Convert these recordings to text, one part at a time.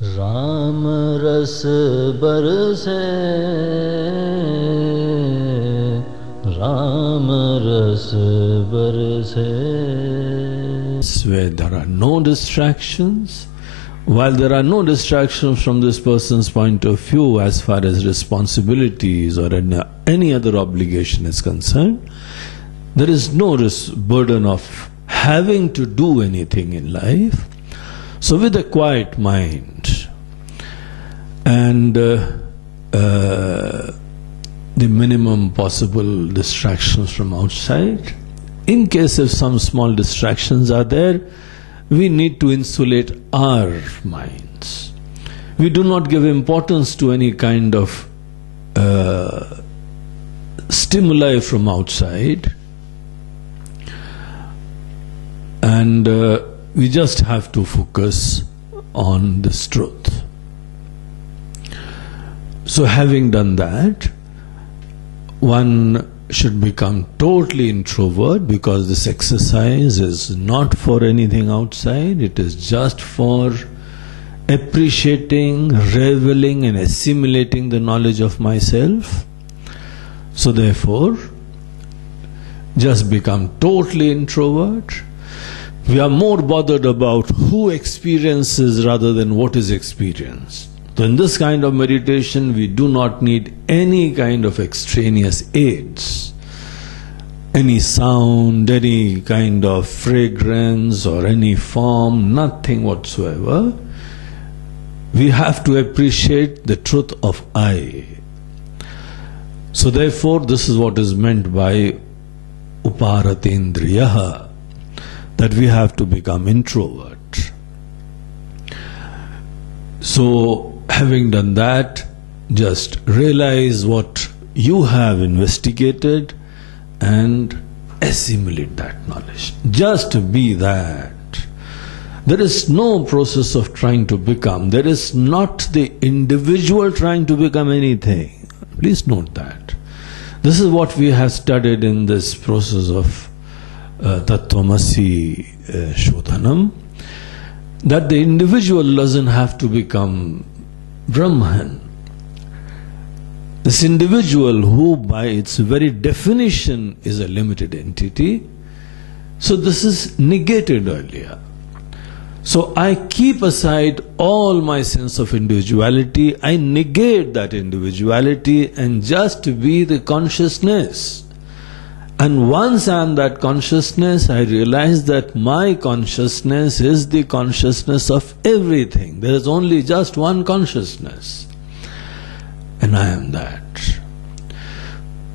राम रस बरसे, राम रस बरसे. Where there are no distractions, while there are no distractions from this person's point of view as far as responsibilities or any other obligation is concerned, there is no burden of having to do anything in life. So with a quiet mind and the minimum possible distractions from outside, in case if some small distractions are there, we need to insulate our minds. We do not give importance to any kind of stimuli from outside, and we just have to focus on this truth. So having done that, one should become totally introvert, because this exercise is not for anything outside. It is just for appreciating, reveling and assimilating the knowledge of myself. So therefore, just become totally introvert. We are more bothered about who experiences rather than what is experienced. So in this kind of meditation, we do not need any kind of extraneous aids, any sound, any kind of fragrance or any form, nothing whatsoever. We have to appreciate the truth of I. So therefore, this is what is meant by uparatendriyaha, that we have to become introvert. So having done that, just realize what you have investigated and assimilate that knowledge. Just be that. There is no process of trying to become. There is not the individual trying to become anything. Please note that. This is what we have studied in this process of Tattvamasi Shodhanam, that the individual doesn't have to become Brahman. This individual, who by its very definition is a limited entity, so this is negated earlier. So I keep aside all my sense of individuality, I negate that individuality and just be the consciousness. And once I am that consciousness, I realize that my consciousness is the consciousness of everything. There is only just one consciousness. And I am that.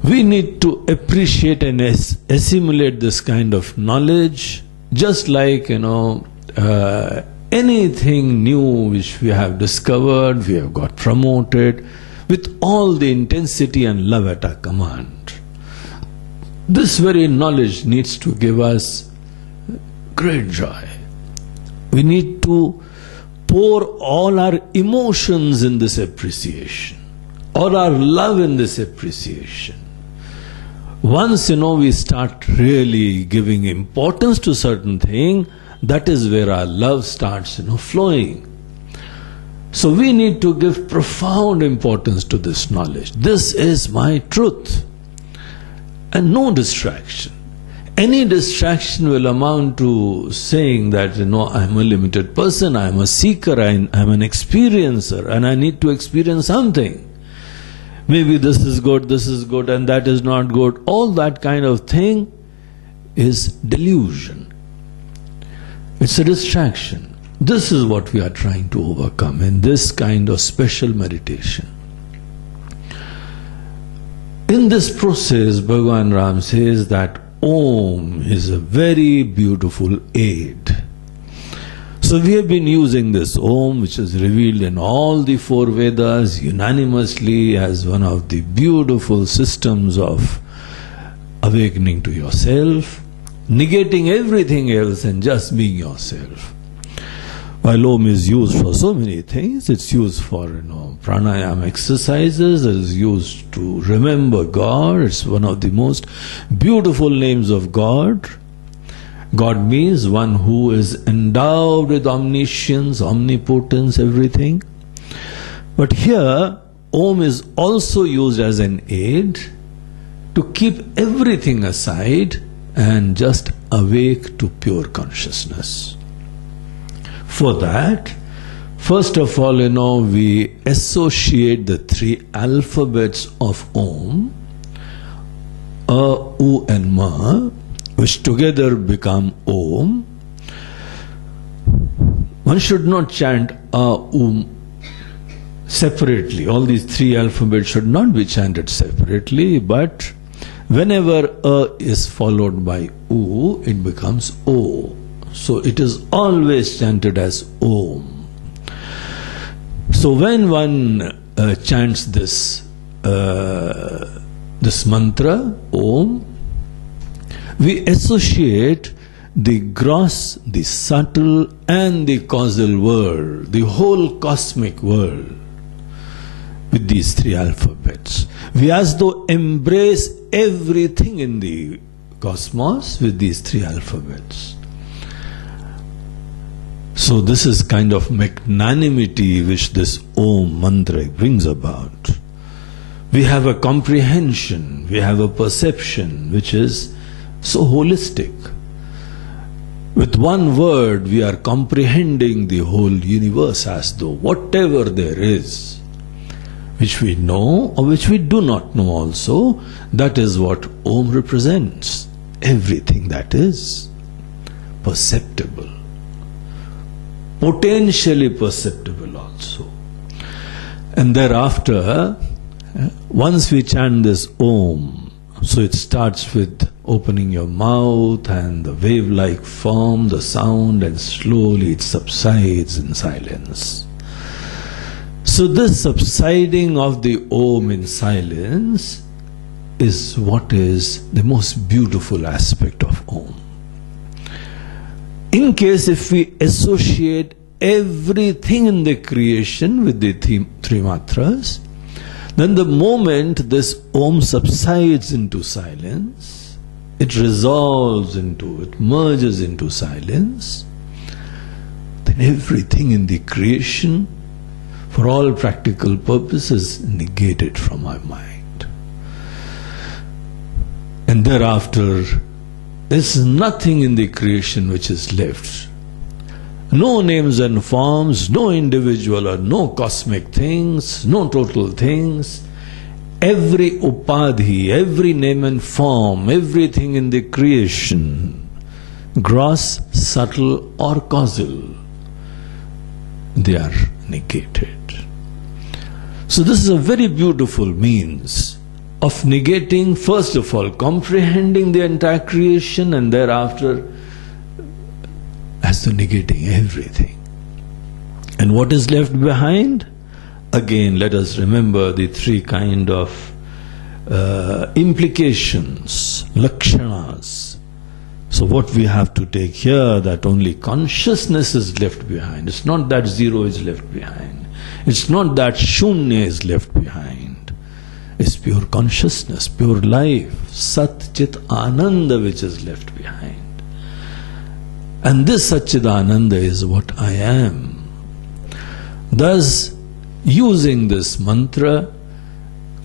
We need to appreciate and assimilate this kind of knowledge, just like, anything new which we have discovered, we have got promoted, with all the intensity and love at our command. This very knowledge needs to give us great joy. We need to pour all our emotions in this appreciation, all our love in this appreciation. Once, we start really giving importance to certain thing, that is where our love starts, flowing. So we need to give profound importance to this knowledge. This is my truth. And no distraction. Any distraction will amount to saying that, I'm a limited person, I'm a seeker, I'm an experiencer, and I need to experience something. Maybe this is good, and that is not good. All that kind of thing is delusion. It's a distraction. This is what we are trying to overcome in this kind of special meditation. In this process, Bhagwan Ram says that Om is a very beautiful aid. So we have been using this Om, which is revealed in all the four Vedas unanimously as one of the beautiful systems of awakening to yourself, negating everything else and just being yourself. While Om is used for so many things, it's used for pranayama exercises, it's used to remember God, it's one of the most beautiful names of God. God means one who is endowed with omniscience, omnipotence, everything. But here, Om is also used as an aid to keep everything aside and just awake to pure consciousness. For that, first of all, we associate the three alphabets of Om, A, U and Ma, which together become Om. One should not chant A, U separately. All these three alphabets should not be chanted separately, but whenever A is followed by U, it becomes O. So it is always chanted as Om. So when one chants this mantra, Om, we associate the gross, the subtle and the causal world, the whole cosmic world, with these three alphabets. We as though embrace everything in the cosmos with these three alphabets. So this is kind of magnanimity which this Om mantra brings about. We have a comprehension, we have a perception which is so holistic. With one word we are comprehending the whole universe as though whatever there is, which we know or which we do not know also, that is what Om represents. Everything that is perceptible, potentially perceptible also. And thereafter, once we chant this Om, so it starts with opening your mouth and the wave-like form, the sound, and slowly it subsides in silence. So this subsiding of the Om in silence is what is the most beautiful aspect of Om. In case if we associate everything in the creation with the three matras, then the moment this Om subsides into silence, it resolves into, it merges into silence, then everything in the creation, for all practical purposes, negated from our mind. And thereafter, there is nothing in the creation which is left. No names and forms, no individual or no cosmic things, no total things. Every upadhi, every name and form, everything in the creation, gross, subtle or causal, they are negated. So this is a very beautiful means of negating, first of all, comprehending the entire creation, and thereafter as to negating everything. And what is left behind? Again, let us remember the three kind of implications, lakshanas. So what we have to take here, that only consciousness is left behind. It's not that zero is left behind. It's not that shunya is left behind. It's pure consciousness, pure life, Sat Chit Ananda which is left behind. And this Satchidananda is what I am. Thus, using this mantra,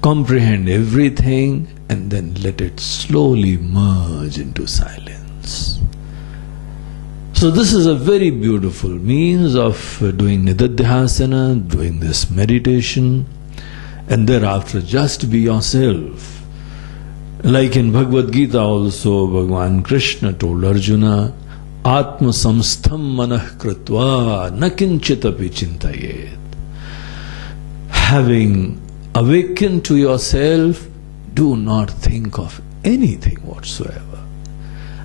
comprehend everything and then let it slowly merge into silence. So this is a very beautiful means of doing Nididhyasana, doing this meditation, and thereafter just be yourself. Like in Bhagavad Gita also, Bhagwan Krishna told Arjuna, Atma samstham manah kritva na kinchitapi chintayet. Having awakened to yourself, do not think of anything whatsoever.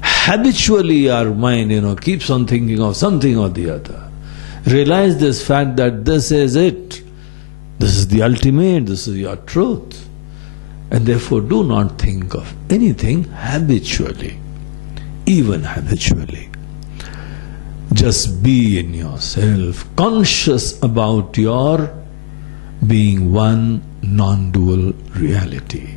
Habitually our mind, keeps on thinking of something or the other. Realize this fact that this is it. This is the ultimate, this is your truth. And therefore do not think of anything habitually, even habitually. Just be in yourself, conscious about your being one non-dual reality.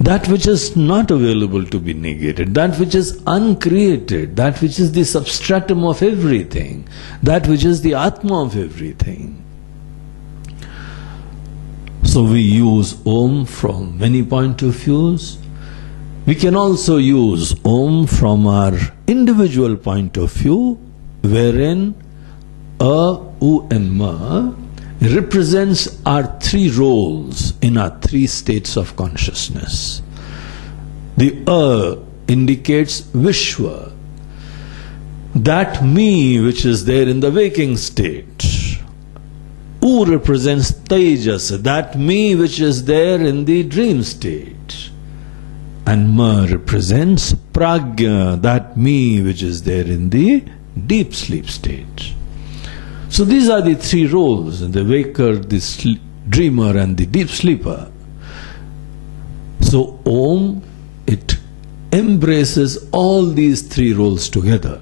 that which is not available to be negated, that which is uncreated, that which is the substratum of everything, that which is the Atma of everything. So we use Om from many points of views. We can also use Om from our individual point of view, wherein A, U and Ma represents our three roles in our three states of consciousness. The A indicates Vishwa, that me which is there in the waking state. U represents Tejas, that me which is there in the dream state. And Ma represents Pragya, that me which is there in the deep sleep state. So these are the three roles, the waker, the dreamer and the deep sleeper. So Om, it embraces all these three roles together.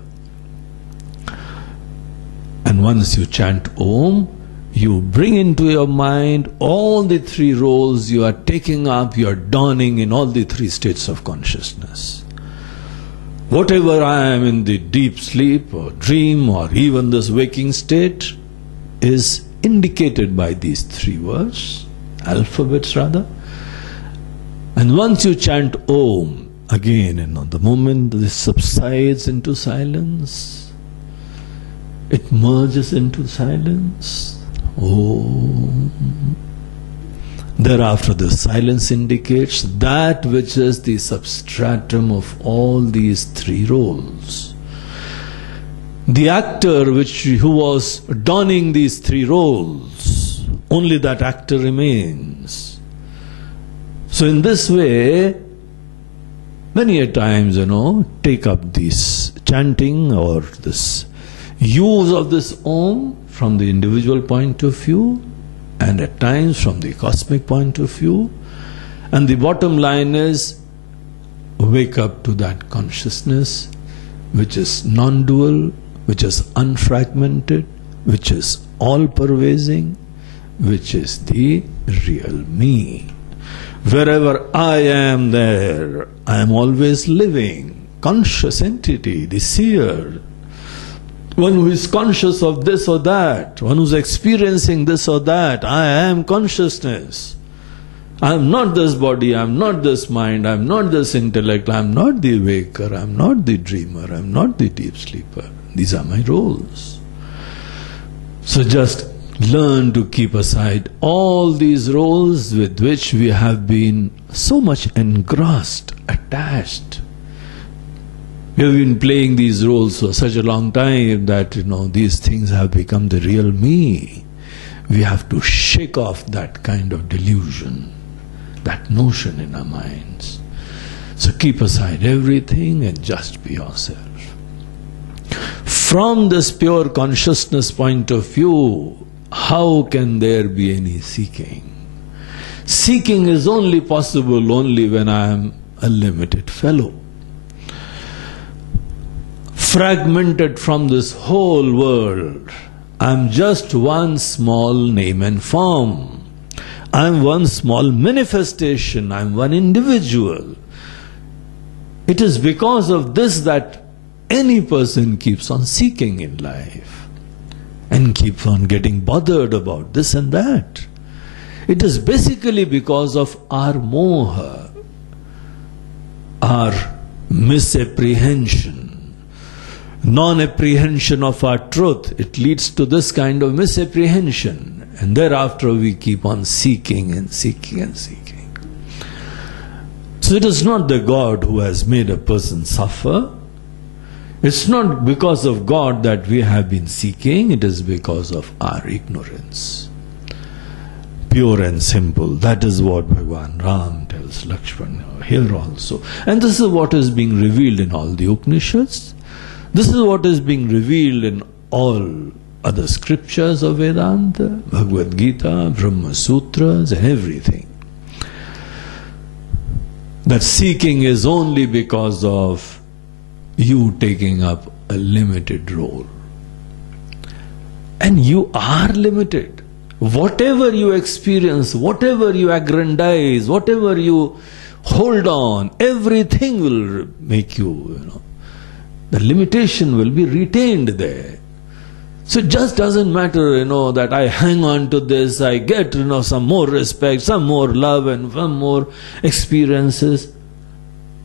And once you chant Om, you bring into your mind all the three roles you are taking up, you are donning in all the three states of consciousness. Whatever I am in the deep sleep or dream or even this waking state is indicated by these three words, alphabets rather. And once you chant Om, again, the moment this subsides into silence, it merges into silence. Om. Thereafter the silence indicates that which is the substratum of all these three roles. The actor who was donning these three roles, only that actor remains. So in this way, many a times, take up this chanting or this use of this Om from the individual point of view, and at times from the cosmic point of view. And the bottom line is, wake up to that consciousness which is non-dual, which is unfragmented, which is all-pervading, which is the real me. Wherever I am there, I am always living, conscious entity, the seer, one who is conscious of this or that, one who is experiencing this or that. I am consciousness. I am not this body, I am not this mind, I am not this intellect, I am not the waker, I am not the dreamer, I am not the deep sleeper. These are my roles. So just learn to keep aside all these roles with which we have been so much engrossed, attached. We have been playing these roles for such a long time that, these things have become the real me. We have to shake off that kind of delusion, that notion in our minds. So keep aside everything and just be yourself. From this pure consciousness point of view, how can there be any seeking? Seeking is only possible only when I am a limited fellow, fragmented from this whole world. I am just one small name and form. I am one small manifestation. I am one individual. It is because of this that any person keeps on seeking in life and keeps on getting bothered about this and that. It is basically because of our moha, our misapprehension, non-apprehension of our truth. It leads to this kind of misapprehension, and thereafter we keep on seeking and seeking and seeking. So it is not the God who has made a person suffer. It's not because of God that we have been seeking, it is because of our ignorance. Pure and simple. That is what Bhagwan Ram tells Lakshmana here also. And this is what is being revealed in all the Upanishads. This is what is being revealed in all other scriptures of Vedanta, Bhagavad Gita, Brahma Sutras and everything. That seeking is only because of you taking up a limited role. And you are limited. Whatever you experience, whatever you aggrandize, whatever you hold on, everything will make you, the limitation will be retained there. So it just doesn't matter, that I hang on to this, I get, some more respect, some more love and some more experiences.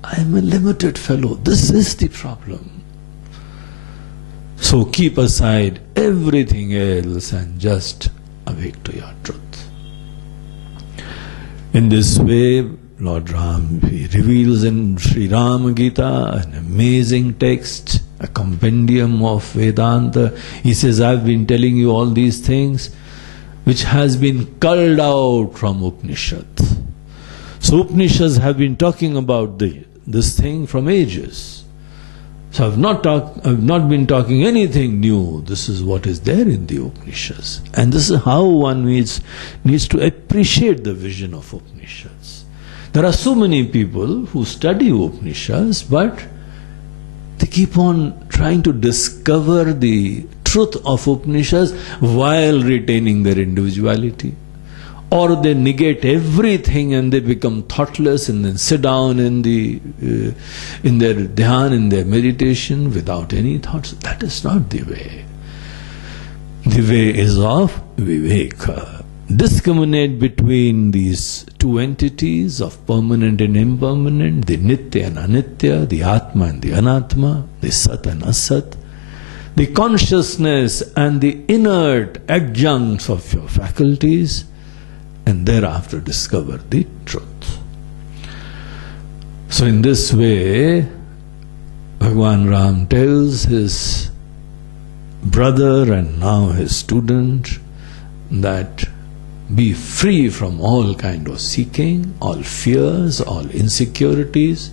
I am a limited fellow. This is the problem. So keep aside everything else and just awake to your truth. In this way, Lord Ram, he reveals in Sri Ram Gita an amazing text, a compendium of Vedanta. He says, I've been telling you all these things which has been culled out from Upanishads. So Upanishads have been talking about this thing from ages. So I've not been talking anything new. This is what is there in the Upanishads. And this is how one needs to appreciate the vision of Upanishads. There are so many people who study Upanishads, but they keep on trying to discover the truth of Upanishads while retaining their individuality. Or they negate everything and they become thoughtless and then sit down in their dhyan, in their meditation without any thoughts. That is not the way. The way is of Viveka. Discriminate between these two entities of permanent and impermanent, the Nitya and Anitya, the Atma and the Anatma, the Sat and Asat, the consciousness and the inert adjuncts of your faculties, and thereafter discover the truth. So in this way, Bhagwan Ram tells his brother and now his student that be free from all kind of seeking, all fears, all insecurities,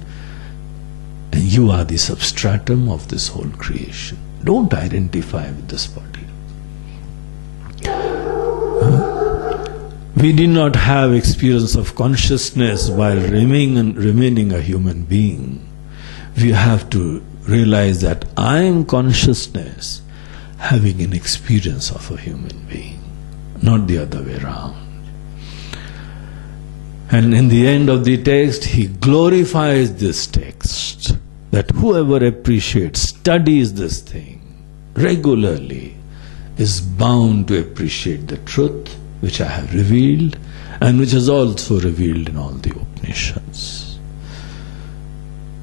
and you are the substratum of this whole creation. Don't identify with this body. We did not have experience of consciousness while remaining a human being. We have to realize that I am consciousness having an experience of a human being, not the other way around. And in the end of the text, he glorifies this text, that whoever appreciates, studies this thing regularly, is bound to appreciate the truth which I have revealed and which is also revealed in all the Upanishads.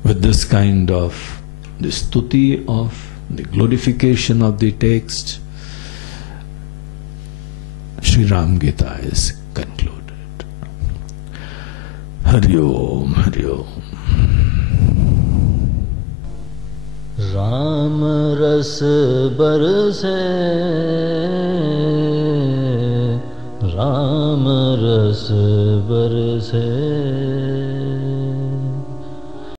With this kind of the stuti of the glorification of the text, Sri Ram Gita is concluded. Hari Om, Hari Om. Ram ras barse, Ram ras barse,